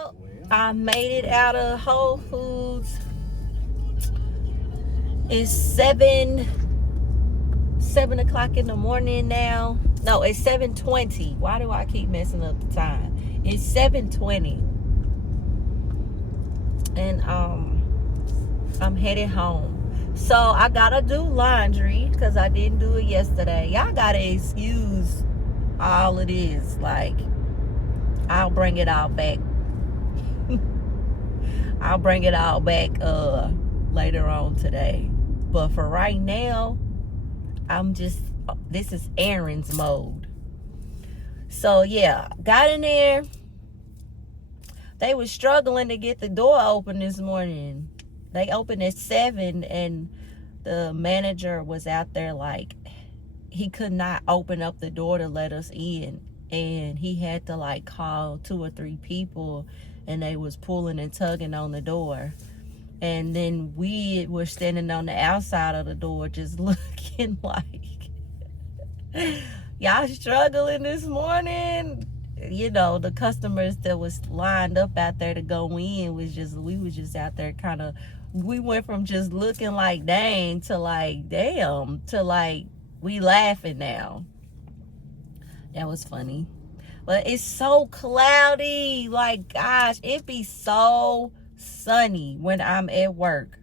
Well, I made it out of Whole Foods. It's 7 o'clock in the morning now. No, it's 7:20. Why do I keep messing up the time? It's 7:20. And I'm headed home. So I gotta do laundry because I didn't do it yesterday. Y'all gotta excuse all it is. Like, I'll bring it all back. I'll bring it all back later on today. But for right now, this is errands mode. So yeah, got in there. They were struggling to get the door open this morning. They opened at 7 and the manager was out there like he could not open up the door to let us in. And he had to like call 2 or 3 people and they was pulling and tugging on the door. And then we were standing on the outside of the door just looking like, y'all struggling this morning? You know, the customers that was lined up out there to go in we was just out there kind of, we went from just looking like dang to like damn to like we laughing now. That was funny. But it's so cloudy. Like, gosh, it be so sunny when I'm at work.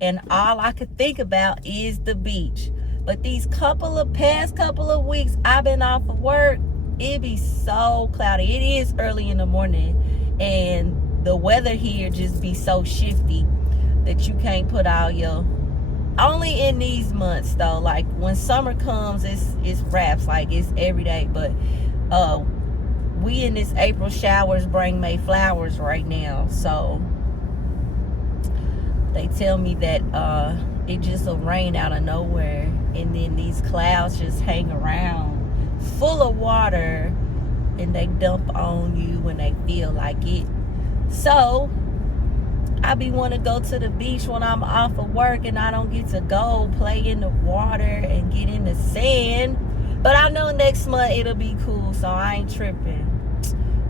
And all I could think about is the beach. But these past couple of weeks, I've been off of work. It be so cloudy. It is early in the morning. And the weather here just be so shifty that you can't put all your... Only in these months, though. Like, when summer comes, it's wraps. Like, it's every day. But we in this April showers bring May flowers right now. So they tell me that it just will rain out of nowhere. And then these clouds just hang around full of water. And they dump on you when they feel like it. So I be want to go to the beach when I'm off of work and I don't get to go play in the water and get in the sand. But I know next month it'll be cool, so I ain't tripping.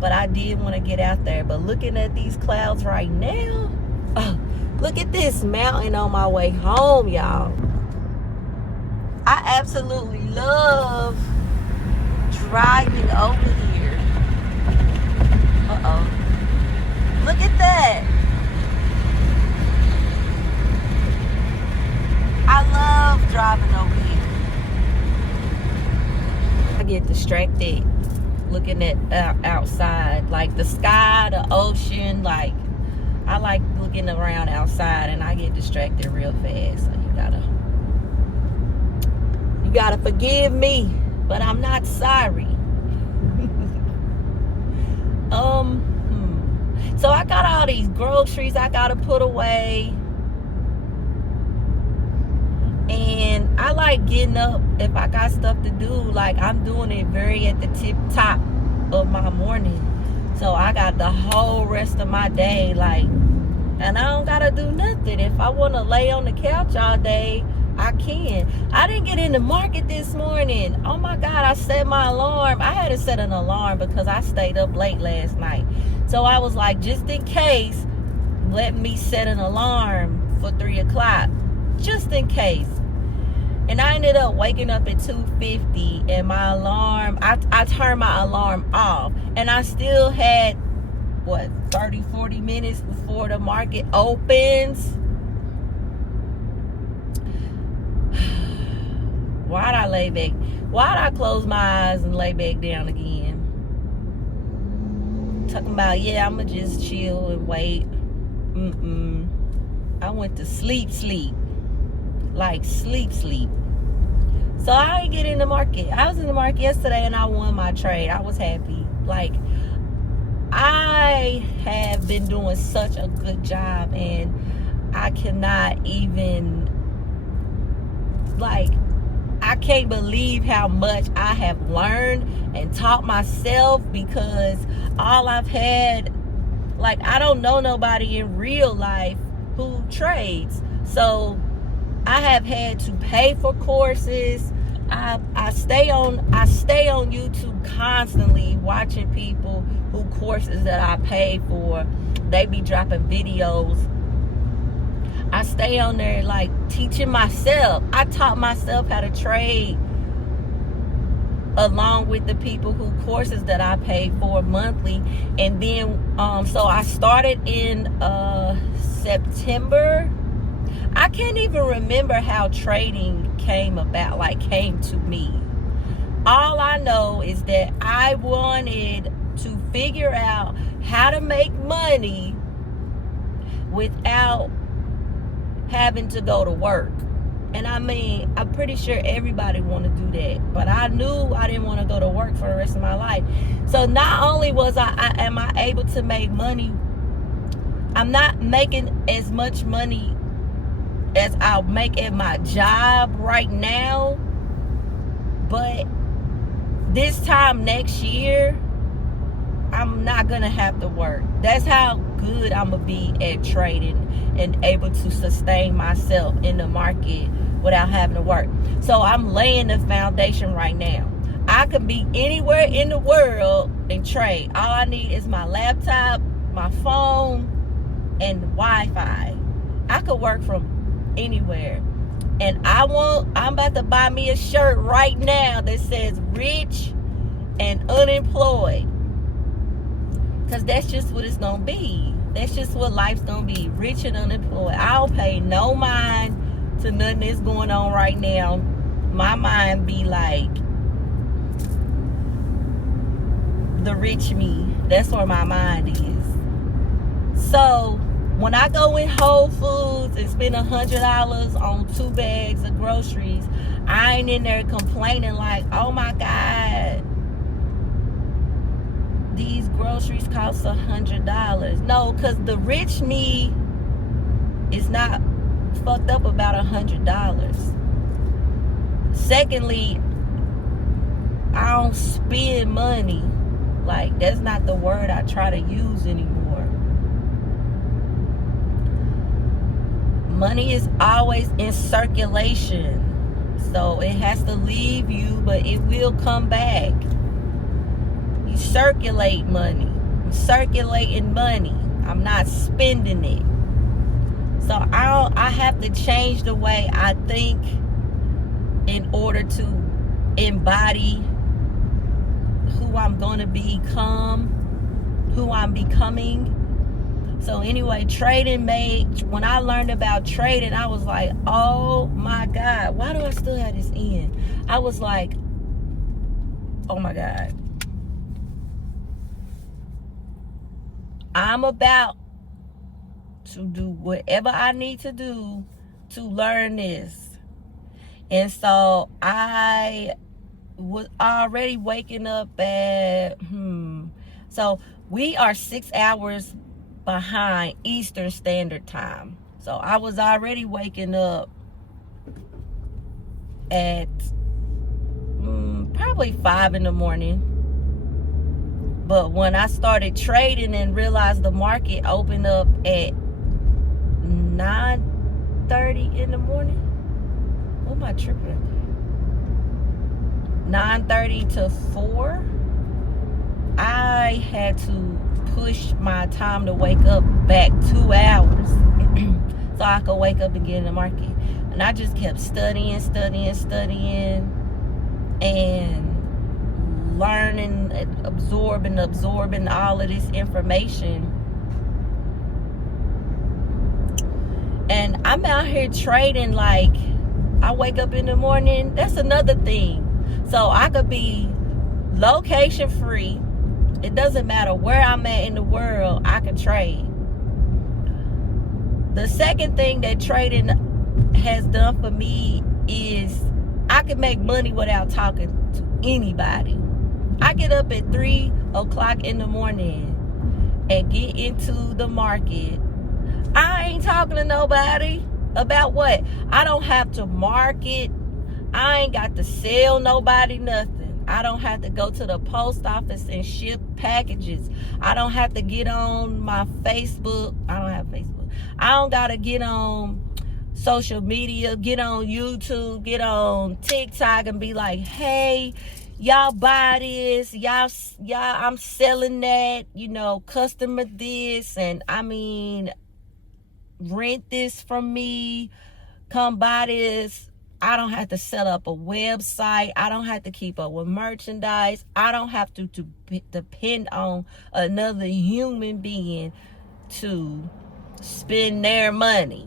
But I did want to get out there. But looking at these clouds right now, look at this mountain on my way home, y'all. I absolutely love driving over here. Look at that. I love driving over here. I get distracted looking at outside, like the sky, the ocean. Like, I like looking around outside and I get distracted real fast. So you gotta forgive me, but I'm not sorry. So I got all these groceries I gotta put away. And I like getting up if I got stuff to do. Like, I'm doing it very at the tip top of my morning. So I got the whole rest of my day, like, and I don't gotta do nothing. If I want to lay on the couch all day, I can. I didn't get in the market this morning. Oh my God, I set my alarm. I had to set an alarm because I stayed up late last night. So I was like, just in case, let me set an alarm for 3 o'clock. Just in case. And I ended up waking up at 2:50 and my alarm, I turned my alarm off. And I still had, 30-40 minutes before the market opens. Why'd I lay back? Why'd I close my eyes and lay back down again? Talking about, yeah, I'ma just chill and wait. I went to sleep. Like sleep. So I didn't get in the market. I was in the market yesterday and I won my trade. I was happy. Like, I have been doing such a good job and I cannot even, like, I can't believe how much I have learned and taught myself, because all I've had, like, I don't know nobody in real life who trades. So I have had to pay for courses. I stay on YouTube constantly watching people who courses that I pay for. They be dropping videos. I stay on there like teaching myself. I taught myself how to trade along with the people who courses that I pay for monthly. And then so I started in September. I can't even remember how trading came to me. All I know is that I wanted to figure out how to make money without having to go to work. And I mean, I'm pretty sure everybody want to do that, but I knew I didn't want to go to work for the rest of my life. So not only am I able to make money, I'm not making as much money as I'll make at my job right now, but this time next year, I'm not gonna have to work. That's how good I'm gonna be at trading and able to sustain myself in the market without having to work. So I'm laying the foundation right now. I could be anywhere in the world and trade. All I need is my laptop, my phone, and Wi-Fi. I could work from anywhere. And I'm about to buy me a shirt right now that says rich and unemployed, because that's just what it's gonna be. That's just what life's gonna be, rich and unemployed. I don't pay no mind to nothing that's going on right now. My mind be like the rich me. That's where my mind is. So when I go in Whole Foods and spend $100 on 2 bags of groceries, I ain't in there complaining like, oh my God, these groceries cost $100. No, because the rich me is not fucked up about $100. Secondly, I don't spend money. Like, that's not the word I try to use anymore. Money is always in circulation. So it has to leave you, but it will come back. You circulate money. I'm circulating money. I'm not spending it. So I have to change the way I think in order to embody who I'm going to become, who I'm becoming. So anyway, when I learned about trading, I was like, oh my God, why do I still have this in? I was like, oh my God. I'm about to do whatever I need to do to learn this. And so I was already waking up at, so we are 6 hours behind Eastern Standard Time. So I was already waking up at probably 5 in the morning. But when I started trading and realized the market opened up at 9:30 in the morning. What am I tripping? 9:30 to 4. I had to push my time to wake up back 2 hours so I could wake up and get in the market. And I just kept studying and learning, absorbing all of this information. And I'm out here trading like I wake up in the morning. That's another thing. So I could be location free. It doesn't matter where I'm at in the world, I can trade. The second thing that trading has done for me is I can make money without talking to anybody. I get up at 3 o'clock in the morning and get into the market. I ain't talking to nobody about what. I don't have to market. I ain't got to sell nobody nothing. I don't have to go to the post office and ship packages. I don't have to get on my Facebook. I don't have Facebook. I don't got to get on social media, get on YouTube, get on TikTok and be like, hey, y'all buy this, y'all, I'm selling that, you know, customer this, and I mean, rent this from me, come buy this. I don't have to set up a website. I don't have to keep up with merchandise. I don't have to depend on another human being to spend their money,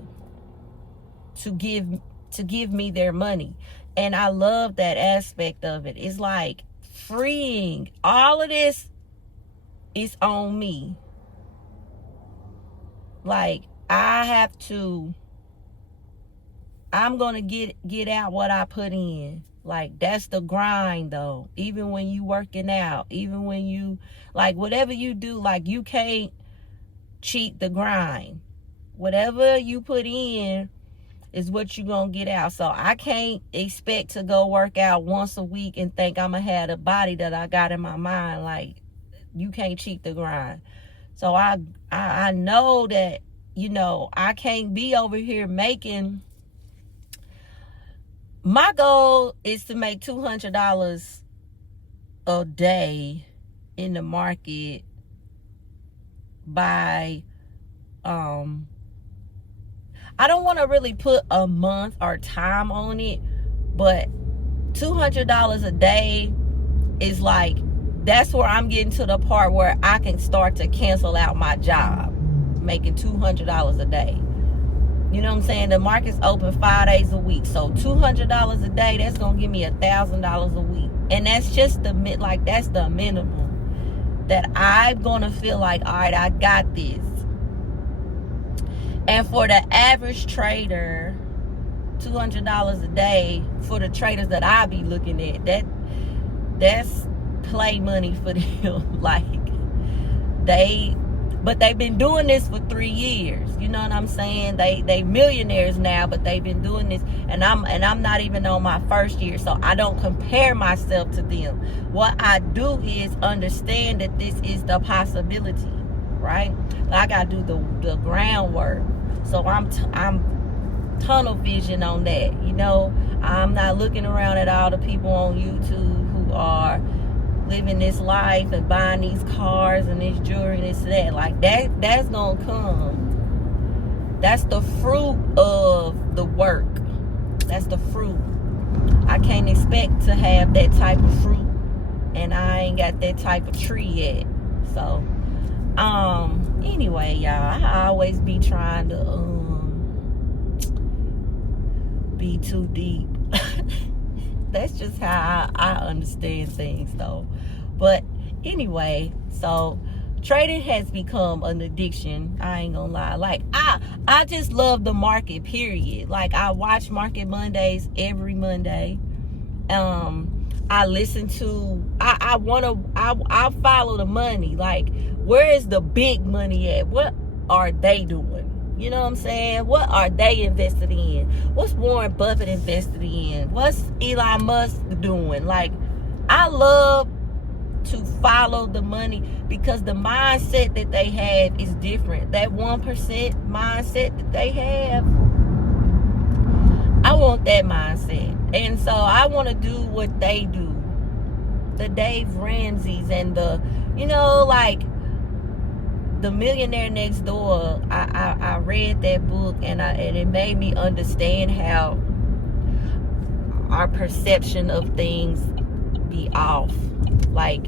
to give me their money. And I love that aspect of it. It's like freeing. All of this is on me. Like, I'm gonna get out what I put in. Like, that's the grind though. Even when you working out, even when you, like, whatever you do, like, you can't cheat the grind. Whatever you put in is what you gonna get out. So I can't expect to go work out once a week and think I'm gonna have the body that I got in my mind. Like, you can't cheat the grind. So I know that, you know, I can't be over here making, my goal is to make $200 a day in the market by, I don't want to really put a month or time on it, but $200 a day is like, that's where I'm getting to the part where I can start to cancel out my job, making $200 a day. You know what I'm saying? The market's open 5 days a week. So $200 a day, that's going to give me $1,000 a week. And that's just that's the minimum that I'm going to feel like, all right, I got this. And for the average trader, $200 a day, for the traders that I be looking at, that's play money for them. Like, but they've been doing this for 3 years. You know what I'm saying? They millionaires now, but they've been doing this, and I'm not even on my first year, so I don't compare myself to them. What I do is understand that this is the possibility, right? I gotta do the groundwork. So I'm tunnel vision on that. You know, I'm not looking around at all the people on YouTube who are living this life and buying these cars and this jewelry and this and that. Like, that's gonna come. That's the fruit of the work. That's the fruit. I can't expect to have that type of fruit, and I ain't got that type of tree yet. So anyway, y'all, I always be trying to be too deep. That's just how I understand things though. But anyway, so trading has become an addiction. I ain't gonna lie. Like, I just love the market, period. Like, I watch Market Mondays every Monday. I listen to, I follow the money. Like, where is the big money at? What are they doing? You know what I'm saying? What are they invested in? What's Warren Buffett invested in? What's Elon Musk doing? Like, I love to follow the money because the mindset that they have is different. That 1% mindset that they have, I want that mindset. And so I want to do what they do. The Dave Ramsey's and the, you know, like, The Millionaire Next Door. I read that book, and it made me understand how our perception of things be off. Like,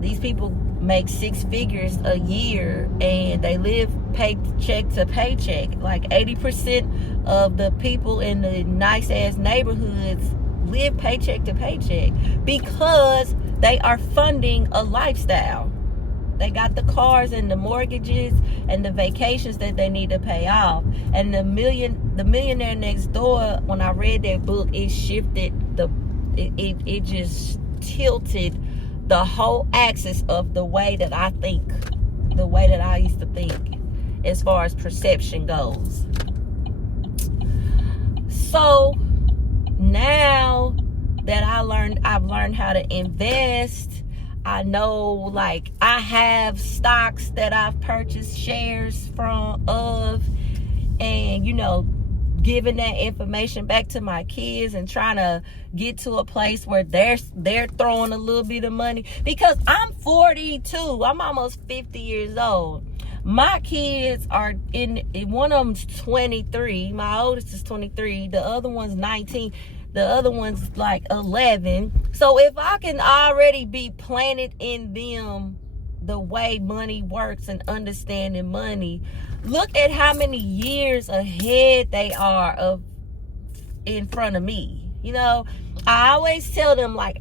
these people make 6 figures a year and they live paycheck to paycheck. Like, 80% of the people in the nice ass neighborhoods live paycheck to paycheck because they are funding a lifestyle. They got the cars and the mortgages and the vacations that they need to pay off. And the Millionaire Next Door, when I read that book, it shifted it just tilted the whole axis of the way that I think, the way that I used to think as far as perception goes. So now that I've learned how to invest, I know, like, I have stocks that I've purchased shares of, and, you know, giving that information back to my kids and trying to get to a place where they're throwing a little bit of money, because I'm 42. I'm almost 50 years old. My kids are one of them's 23. My oldest is 23. The other one's 19. The other one's like 11. So if I can already be planted in them the way money works and understanding money, look at how many years ahead they are in front of me. You know, I always tell them, like,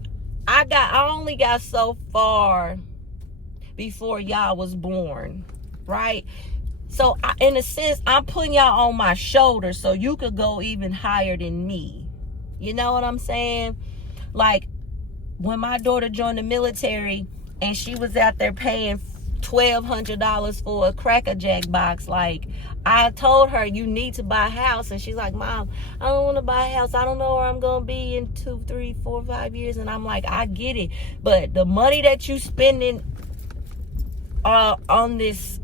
I only got so far before y'all was born, right? So in a sense, I'm putting y'all on my shoulders so you could go even higher than me. You know what I'm saying? Like, when my daughter joined the military and she was out there paying $1,200 for a Cracker Jack box, like, I told her, you need to buy a house. And she's like, Mom, I don't want to buy a house. I don't know where I'm going to be in 2, 3, 4, 5 years. And I'm like, I get it. But the money that you spending on this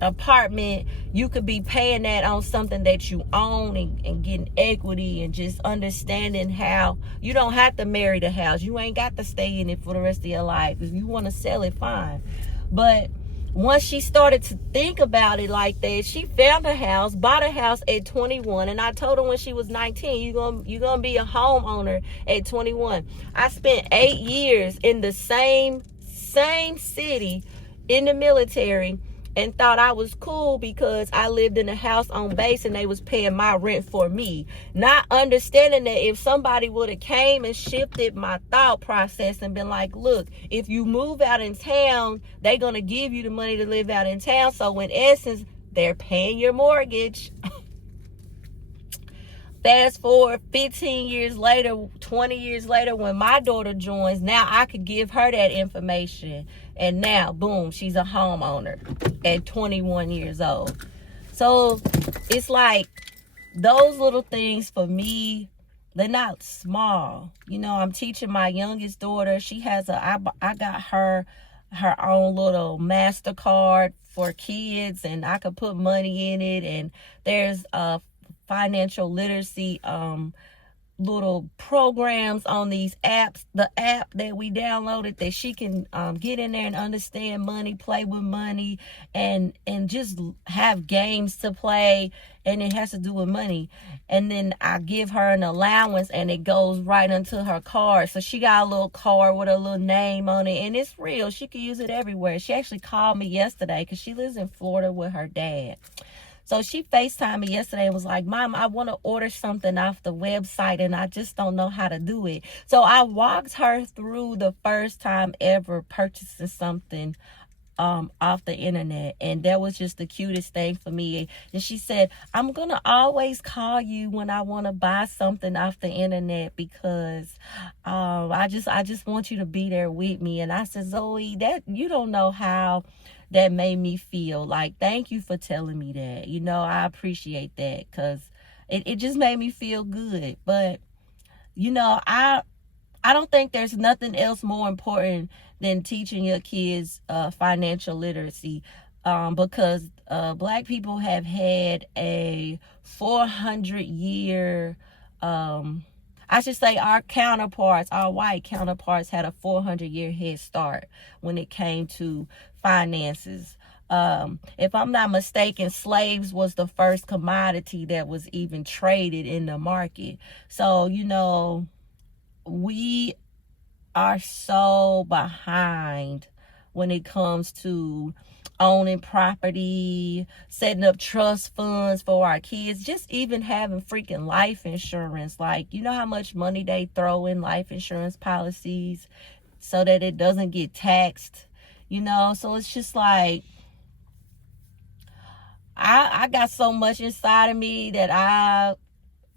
apartment, you could be paying that on something that you own and getting equity, and just understanding how you don't have to marry the house. You ain't got to stay in it for the rest of your life. If you want to sell it, fine. But once she started to think about it like that, she found a house, bought a house at 21. And I told her when she was 19, you're gonna be a homeowner at 21. I spent 8 years in the same city in the military and thought I was cool because I lived in a house on base and they was paying my rent for me. Not understanding that if somebody would have came and shifted my thought process and been like, look, if you move out in town, they're going to give you the money to live out in town. So in essence, they're paying your mortgage. Fast forward 15 years later, 20 years later, when my daughter joins, now I could give her that information. And now, boom, she's a homeowner at 21 years old. So it's like those little things for me, they're not small. You know, I'm teaching my youngest daughter. She has I got her own little MasterCard for kids, and I could put money in it. And there's financial literacy little programs on these apps, the app that we downloaded, that she can get in there and understand money, play with money, and just have games to play, and it has to do with money. And then I give her an allowance and it goes right into her card. So she got a little card with a little name on it, and it's real. She can use it everywhere. She actually called me yesterday because she lives in Florida with her dad. So she FaceTimed me yesterday and was like, Mom, I want to order something off the website and I just don't know how to do it. So I walked her through the first time ever purchasing something off the internet, and that was just the cutest thing for me. And she said, I'm gonna always call you when I want to buy something off the internet, because I just want you to be there with me. And I said, Zoe, that you don't know how that made me feel. Like, thank you for telling me that. You know, I appreciate that, because it just made me feel good. But you know, I don't think there's nothing else more important than teaching your kids financial literacy, because Black people have had a 400-year, I should say our white counterparts had a 400-year head start when it came to finances. If I'm not mistaken, slaves was the first commodity that was even traded in the market. So, you know, we are so behind when it comes to owning property, setting up trust funds for our kids, just even having freaking life insurance. Like, you know how much money they throw in life insurance policies so that it doesn't get taxed, you know? So it's just like, I got so much inside of me that I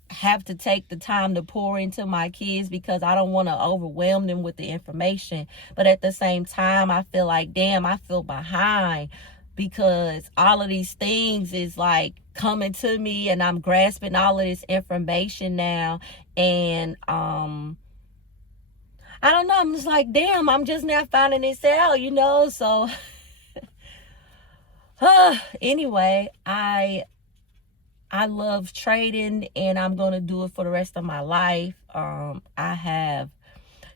have to take the time to pour into my kids, because I don't want to overwhelm them with the information. But at the same time, I feel like, damn, I feel behind, because all of these things is like coming to me and I'm grasping all of this information now. And I don't know, I'm just like, damn, I'm just now finding this out, you know? So anyway, I I love trading, and I'm going to do it for the rest of my life. I have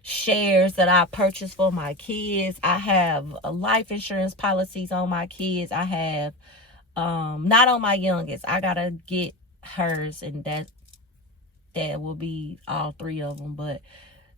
shares that I purchased for my kids. I have life insurance policies on my kids. I have not on my youngest. I gotta get hers, and that will be all three of them. But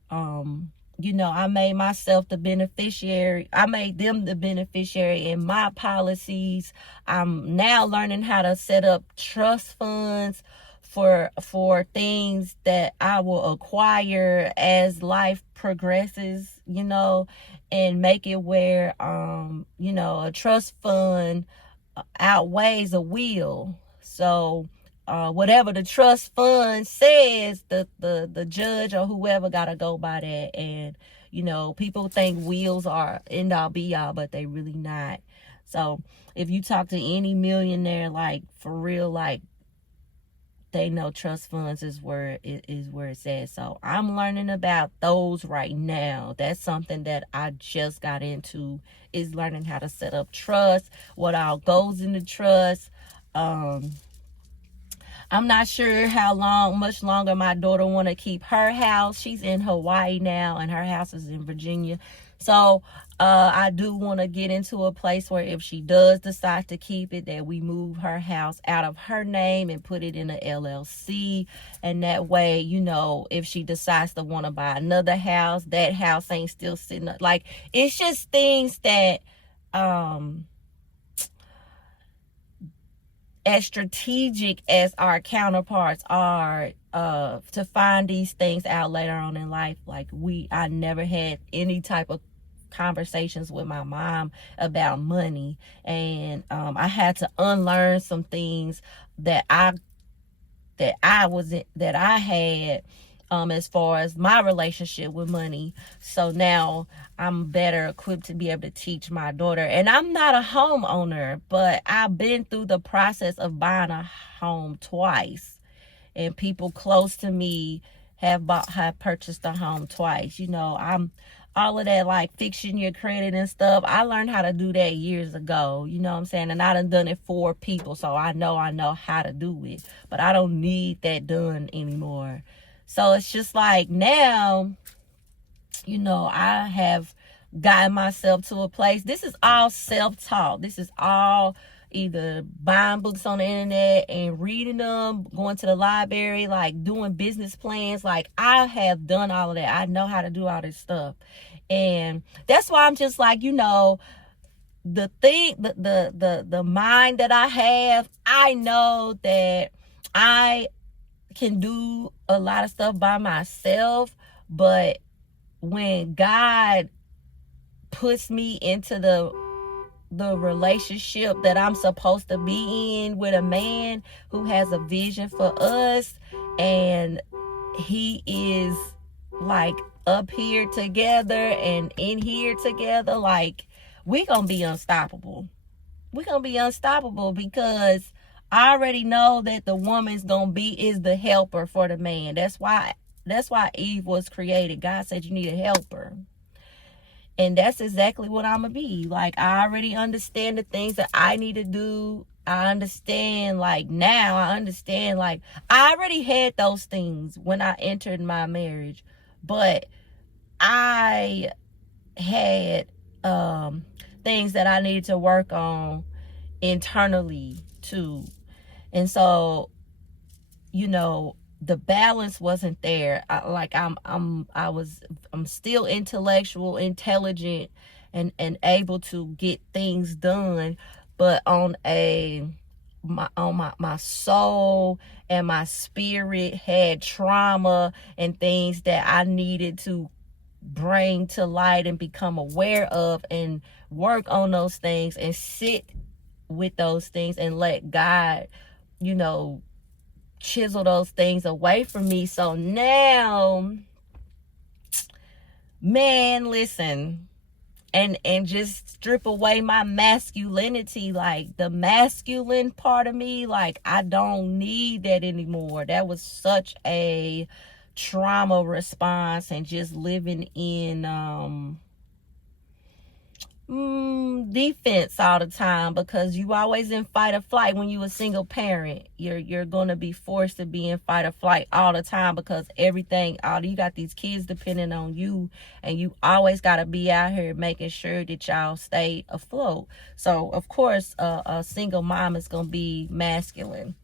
I made myself the beneficiary. I made them the beneficiary in my policies. I'm now learning how to set up trust funds for things that I will acquire as life progresses, and make it where a trust fund outweighs a will. So whatever the trust fund says, the judge or whoever gotta go by that. And people think wills are end all be all, but they really not. So if you talk to any millionaire, like for real, like they know trust funds is where it says. So I'm learning about those right now. That's something that I just got into, is learning how to set up trust, what all goes into trust. I'm not sure much longer my daughter want to keep her house. She's in Hawaii now, and her house is in Virginia. So I do want to get into a place where if she does decide to keep it, that we move her house out of her name and put it in a LLC. And that way, if she decides to want to buy another house, that house ain't still sitting up. Like, it's just things that as strategic as our counterparts are to find these things out later on in life. Like, I never had any type of conversations with my mom about money, and I had to unlearn some things that I had as far as my relationship with money. So now I'm better equipped to be able to teach my daughter. And I'm not a homeowner, but I've been through the process of buying a home twice. And people close to me have purchased a home twice. I'm all of that, like fixing your credit and stuff. I learned how to do that years ago. You know what I'm saying? And I done it for people, so I know how to do it. But I don't need that done anymore. So it's just like now, I have gotten myself to a place. This is all self-taught. This is all either buying books on the internet and reading them, going to the library, like doing business plans. Like, I have done all of that. I know how to do all this stuff. And that's why I'm just like, the thing, the mind that I have, I know that I can do a lot of stuff by myself, but when God puts me into the relationship that I'm supposed to be in with a man who has a vision for us, and he is like up here together and in here together, like, we gonna be unstoppable. We're gonna be unstoppable, because I already know that the woman's is the helper for the man. That's why Eve was created. God said you need a helper. And that's exactly what I'm gonna be. Like, I already understand the things that I need to do. I understand, like, now I understand, like, I already had those things when I entered my marriage, but I had things that I needed to work on internally too. And so, the balance wasn't there. I'm still intelligent and able to get things done, but on my soul and my spirit had trauma and things that I needed to bring to light and become aware of and work on those things and sit with those things and let God, chisel those things away from me. So now, man, listen, and just strip away my masculinity, like the masculine part of me, like, I don't need that anymore. That was such a trauma response, and just living in defense all the time, because you always in fight or flight. When you a single parent, you're gonna be forced to be in fight or flight all the time, because all you got these kids depending on you, and you always got to be out here making sure that y'all stay afloat. So of course a single mom is gonna be masculine.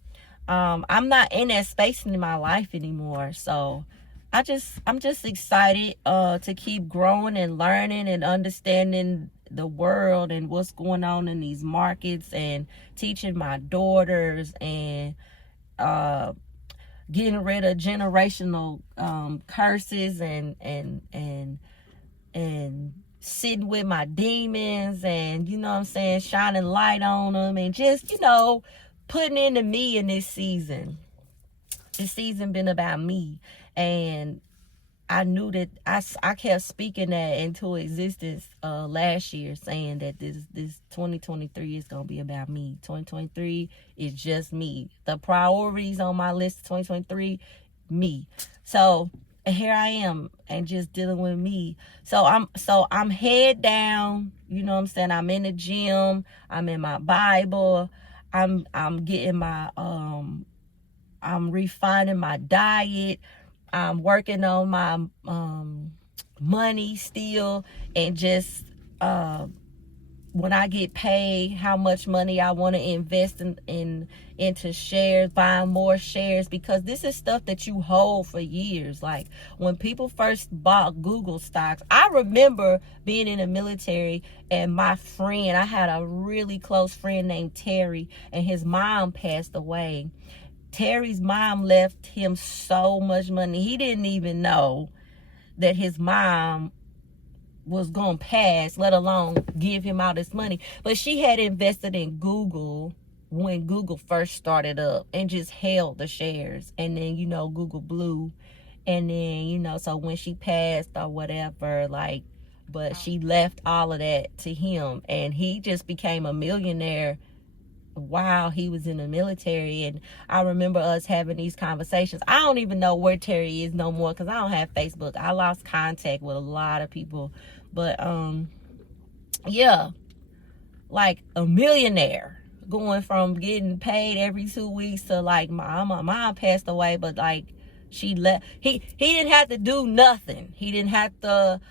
I'm not in that space in my life anymore, so I'm just excited to keep growing and learning and understanding the world and what's going on in these markets, and teaching my daughters, and getting rid of generational curses, and sitting with my demons, and you know what I'm saying, shining light on them, and just, putting into me in this season. This season been about me, and I knew that I kept speaking that into existence last year, saying that this 2023 is gonna be about me. 2023 is just me. The priorities on my list 2023, me. So here I am, and just dealing with me. So I'm head down, you know what I'm saying? I'm in the gym, I'm in my Bible, I'm getting my I'm refining my diet. I'm working on my money still, and just when I get paid, how much money I want to invest into shares, buying more shares, because this is stuff that you hold for years. Like when people first bought Google stocks, I remember being in the military, and my friend, I had a really close friend named Terry, and his mom passed away. Terry's mom left him so much money. He didn't even know that his mom was going to pass, let alone give him all this money. But she had invested in Google when Google first started up, and just held the shares. And then, Google blew. And then, so when she passed or whatever, but she left all of that to him, and he just became a millionaire while he was in the military. And I remember us having these conversations. I don't even know where Terry is no more, because I don't have Facebook. I lost contact with a lot of people. But yeah, like a millionaire, going from getting paid every 2 weeks to my mom passed away, but she left. He didn't have to do nothing. He didn't have to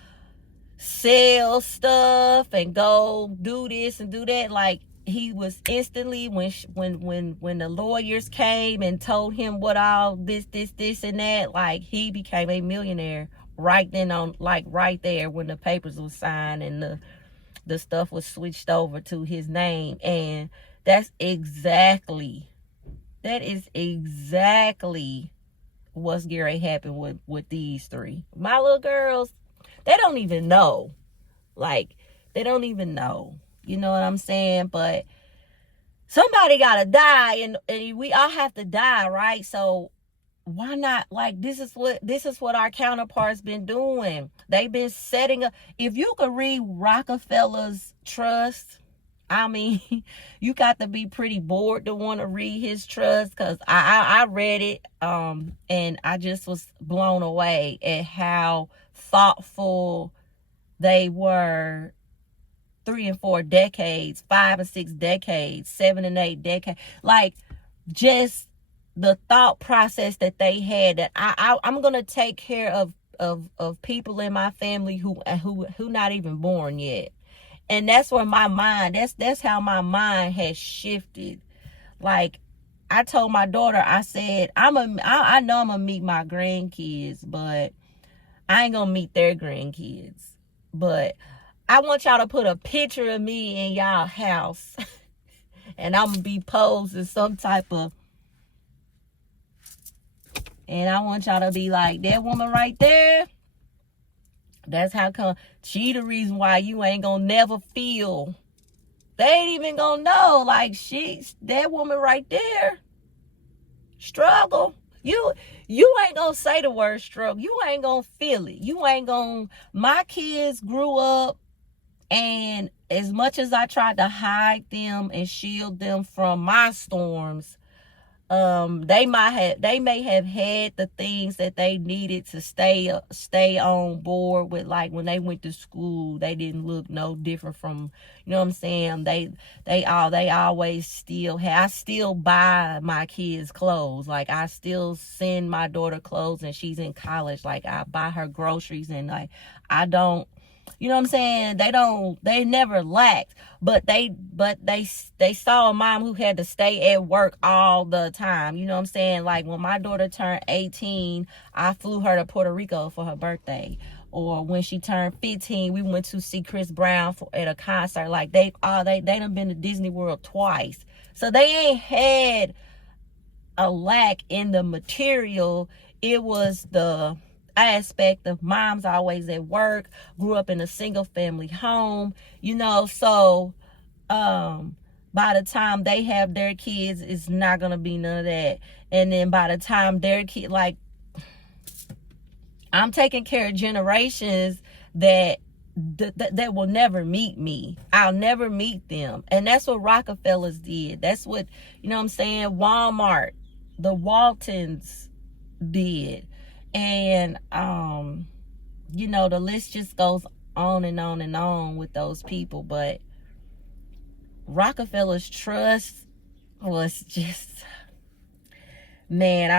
sell stuff and go do this and do that. He was instantly, when the lawyers came and told him what all this and that, he became a millionaire right then, on right there, when the papers were signed and the stuff was switched over to his name. And that is exactly what's getting happen with these three. My little girls, they don't even know. They don't even know. You know what I'm saying? But somebody gotta die, and we all have to die, right? So why not? This is what our counterparts been doing. They've been setting up. If you could read Rockefeller's trust, I mean, you got to be pretty bored to want to read his trust, because I read it, and I just was blown away at how thoughtful they were. 3 and 4 decades, 5 and 6 decades, 7 and 8 decades. Just the thought process that they had, that I'm gonna take care of people in my family who not even born yet. And that's where my mind, that's how my mind has shifted. I told my daughter, I said, I know I'm gonna meet my grandkids, but I ain't gonna meet their grandkids. But I want y'all to put a picture of me in y'all house. And I'm going to be posed as some type of... And I want y'all to be like, that woman right there, that's how come she the reason why you ain't going to never feel. They ain't even going to know. That woman right there, struggle. You ain't going to say the word struggle. You ain't going to feel it. You ain't going to... My kids grew up, and as much as I tried to hide them and shield them from my storms, They may have had the things that they needed to stay on board with. Like when they went to school, they didn't look no different from, you know what I'm saying. They always still have. I still buy my kids clothes. Like I still send my daughter clothes, and she's in college. Like I buy her groceries, and like I don't, you know what I'm saying? They never lacked, but they saw a mom who had to stay at work all the time. You know what I'm saying? Like when my daughter turned 18, I flew her to Puerto Rico for her birthday. Or when she turned 15, we went to see Chris Brown at a concert. Like they done been to Disney World twice. So they ain't had a lack in the material. It was the aspect of mom's always at work, grew up in a single family home, you know. So by the time they have their kids, it's not gonna be none of that. And then by the time their kid, like, I'm taking care of generations that will never meet me. I'll never meet them. And that's what Rockefellers did. That's what, you know what I'm saying, Walmart, the Waltons did. And you know, the list just goes on and on and on with those people. But Rockefeller's trust was just, man,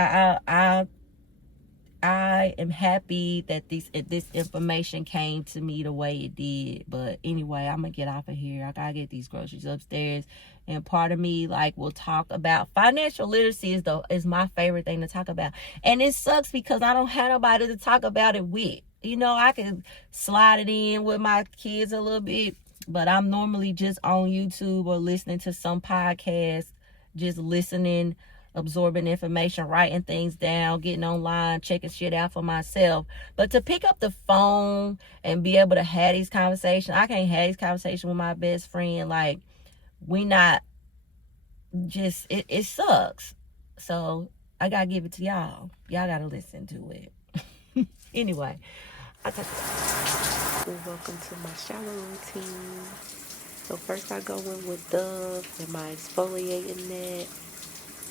I am happy that this information came to me the way it did. But anyway, I'm gonna get off of here. I gotta get these groceries upstairs. And part of me, like, will talk about financial literacy is my favorite thing to talk about. And it sucks because I don't have nobody to talk about it with. You know, I can slide it in with my kids a little bit, but I'm normally just on YouTube or listening to some podcast, just listening, absorbing information, writing things down, getting online, checking shit out for myself. But to pick up the phone and be able to have these conversations, I can't have these conversations with my best friend. Like, we not just, it sucks. So I gotta give it to y'all. Y'all gotta listen to it. Anyway, I'll talk to y'all. Welcome to my shower routine. So first I go in with Dove and my exfoliating net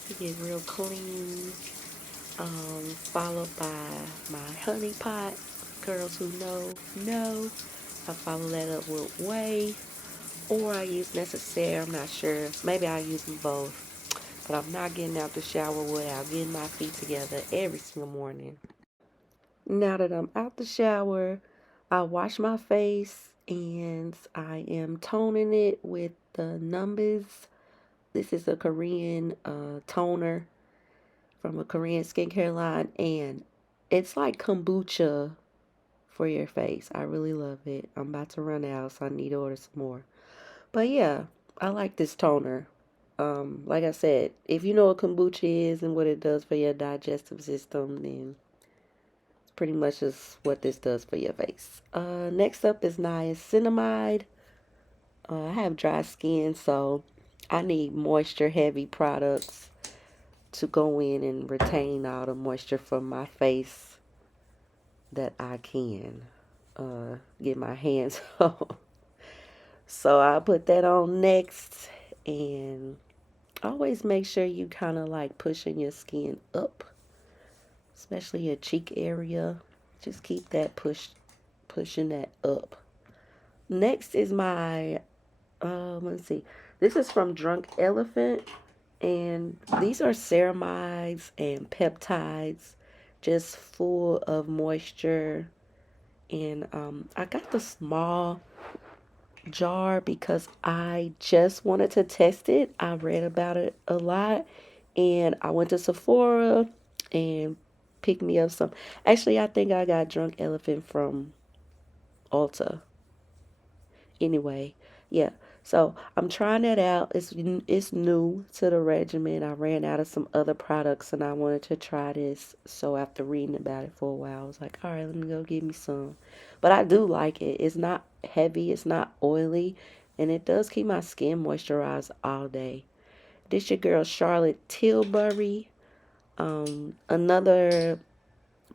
to get real clean. Followed by my honey pot. Girls who know. I follow that up with Whey, or I use Necessaire. I'm not sure. Maybe I use them both. But I'm not getting out the shower without getting my feet together every single morning. Now that I'm out the shower, I wash my face and I am toning it with the Numbers. This is a Korean toner from a Korean skincare line, and it's like kombucha for your face. I really love it. I'm about to run out, so I need to order some more. But yeah, I like this toner. Like I said, if you know what kombucha is and what it does for your digestive system, then it's pretty much just what this does for your face. Next up is niacinamide. I have dry skin, so I need moisture heavy products to go in and retain all the moisture from my face that I can get my hands on. So I put that on next, and always make sure you kind of like pushing your skin up, especially your cheek area. Just keep that pushing that up. Next is my let's see. This is from Drunk Elephant, and these are ceramides and peptides, just full of moisture. And I got the small jar because I just wanted to test it. I read about it a lot, and I went to Sephora and picked me up some. Actually, I think I got Drunk Elephant from Ulta. Anyway, yeah. So I'm trying that out. It's new to the regimen. I ran out of some other products and I wanted to try this. So after reading about it for a while, I was like, all right, let me go get me some. But I do like it. It's not heavy. It's not oily. And it does keep my skin moisturized all day. This your girl Charlotte Tilbury. Another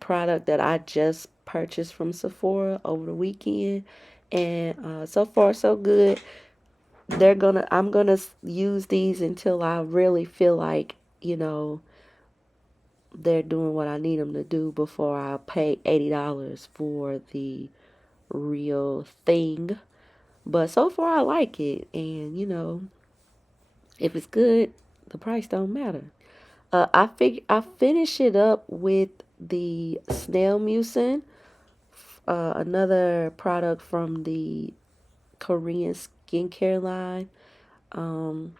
product that I just purchased from Sephora over the weekend. And so far so good. I'm gonna use these until I really feel like you know, they're doing what I need them to do before I pay $80 for the real thing. But so far I like it, and if it's good, the price don't matter. I finish it up with the snail mucin, another product from the Korean skincare line. Um,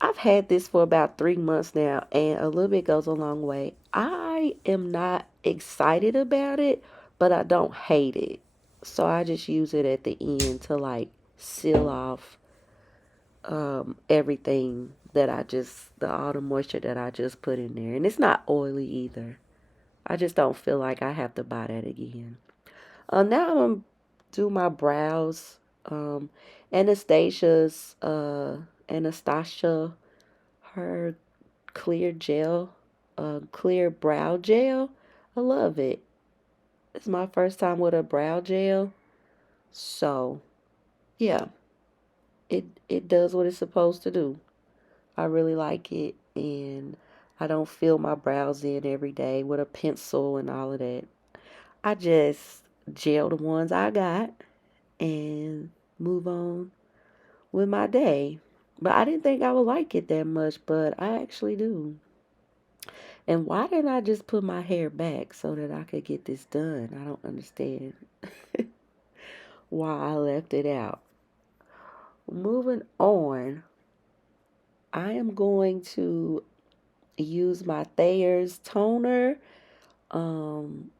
I've had this for about 3 months now, and a little bit goes a long way. I am not excited about it, but I don't hate it. So I just use it at the end to like seal off everything that all the moisture that I just put in there. And it's not oily either. I just don't feel like I have to buy that again. Now I'm gonna do my brows. Um, Anastasia's Anastasia, her clear gel, clear brow gel. I love it. It's my first time with a brow gel, so yeah, it does what it's supposed to do. I really like it, and I don't fill my brows in every day with a pencil and all of that. I just gel the ones I got and move on with my day. But I didn't think I would like it that much, but I actually do. And why didn't I just put my hair back so that I could get this done? I don't understand why I left it out. Moving on, I am going to use my Thayer's toner um,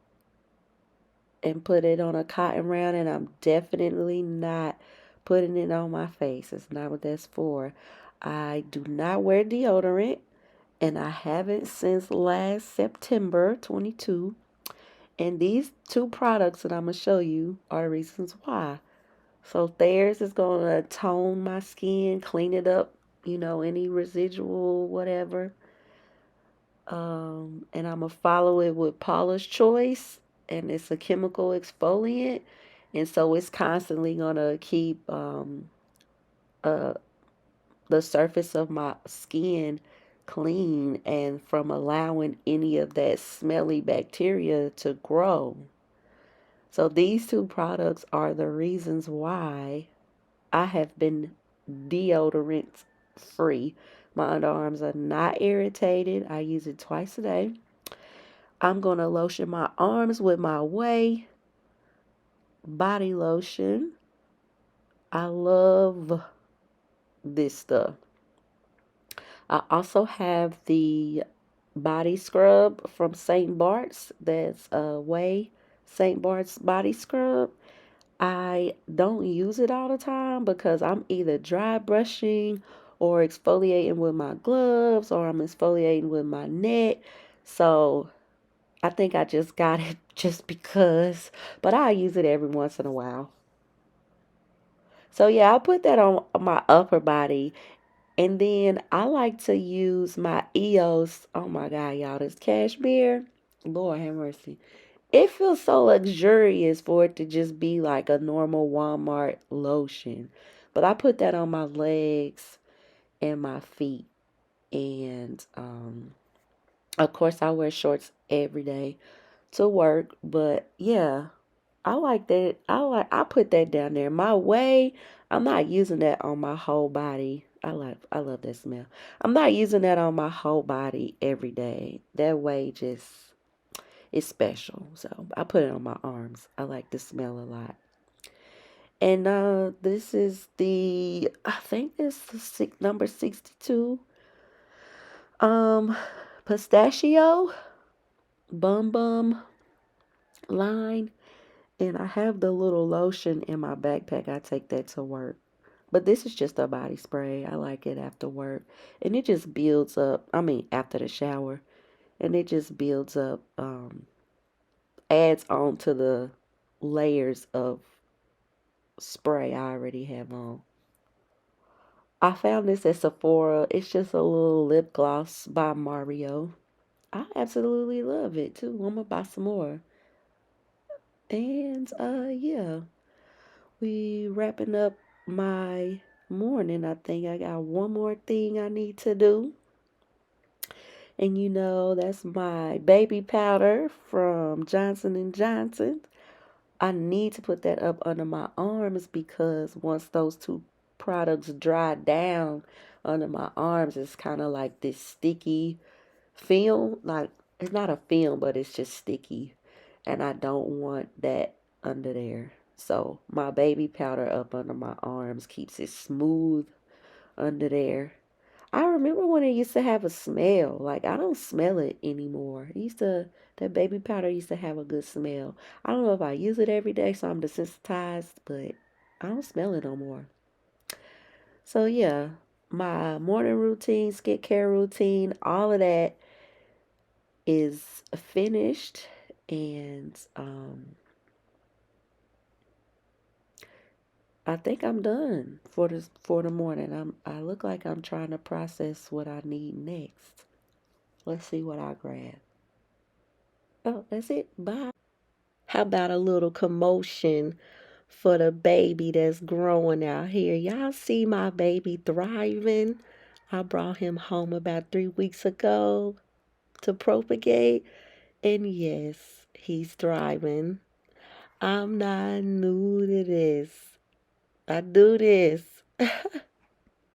and put it on a cotton round, and I'm definitely not putting it on my face. It's not what that's for. I do not wear deodorant, and I haven't since last September 22. And these two products that I'm going to show you are the reasons why. So Thayer's is going to tone my skin, clean it up, any residual, whatever. And I'm going to follow it with Paula's Choice, and it's a chemical exfoliant. And so it's constantly going to keep uh, the surface of my skin clean and from allowing any of that smelly bacteria to grow. So these two products are the reasons why I have been deodorant free. My underarms are not irritated. I use it twice a day. I'm going to lotion my arms with my Ouai body lotion. I love this stuff. I also have the body scrub from St. Bart's. That's a Ouai St. Bart's body scrub. I don't use it all the time because I'm either dry brushing or exfoliating with my gloves, or I'm exfoliating with my neck. So I think I just got it just because, but I use it every once in a while. So yeah, I'll put that on my upper body. And then I like to use my EOS. Oh my God, y'all, this cashmere. Lord have mercy. It feels so luxurious for it to just be like a normal Walmart lotion. But I put that on my legs and my feet. And of course, I wear shorts every day to work. But yeah, I like that. I put that down there. My Ouai, I'm not using that on my whole body. I love that smell. I'm not using that on my whole body every day. That Ouai just is special. So I put it on my arms. I like the smell a lot. And this is I think this is number 62. Um, Pistachio Bum Bum line. And I have the little lotion in my backpack. I take that to work. But this is just a body spray. I like it after work. And it just builds up. I mean, after the shower. And it just builds up, adds on to the layers of spray I already have on. I found this at Sephora. It's just a little lip gloss by Mario. I absolutely love it too. I'm gonna buy some more. And yeah, we wrapping up my morning. I think I got one more thing I need to do. And that's my baby powder from Johnson and Johnson. I need to put that up under my arms because once those two products dry down under my arms, it's kind of like this sticky film. Like, it's not a film, but it's just sticky. And I don't want that under there. So my baby powder up under my arms keeps it smooth under there. I remember when it used to have a smell. Like, I don't smell it anymore. That baby powder used to have a good smell. I don't know if I use it every day, so I'm desensitized, but I don't smell it no more. So, yeah, my morning routine, skincare routine, all of that is finished. And I think I'm done for the morning. I look like I'm trying to process what I need next. Let's see what I grab. Oh, that's it. Bye. How about a little commotion for the baby that's growing out here? Y'all see my baby thriving? I brought him home about 3 weeks ago to propagate, and yes, he's thriving. I'm not new to this. I do this.